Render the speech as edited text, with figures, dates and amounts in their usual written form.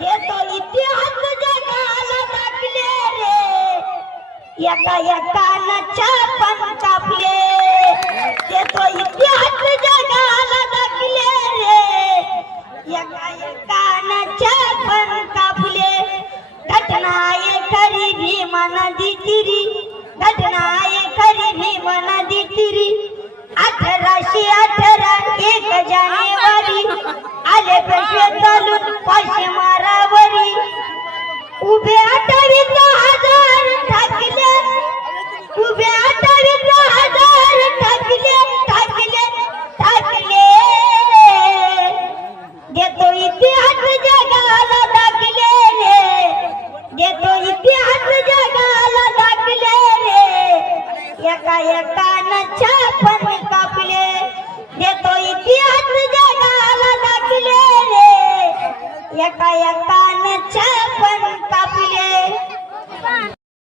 हे तो इतिहास जगाला दाखले रे, एका एकानं छापण कापले. हे तो इतिहास जगाला दाखले रे, एका एकानं छापण कापले. घटना ये खरी भीमा नदी तिरी, घटना ये खरी भीमा नदी तिरी. 1818 1 जानेवारी आले पेशवे चालून पाचशे मारावरी. उभे 28,000 टाकले, उभे 28,000 टाकले टाकले टाकले. देतो इतिहास जगाला दाखले रे, देतो इतिहास जगाला दाखले रे, एका एकानं छापण कापले. देतो इतिहास जगाला दाखले रे, एका एका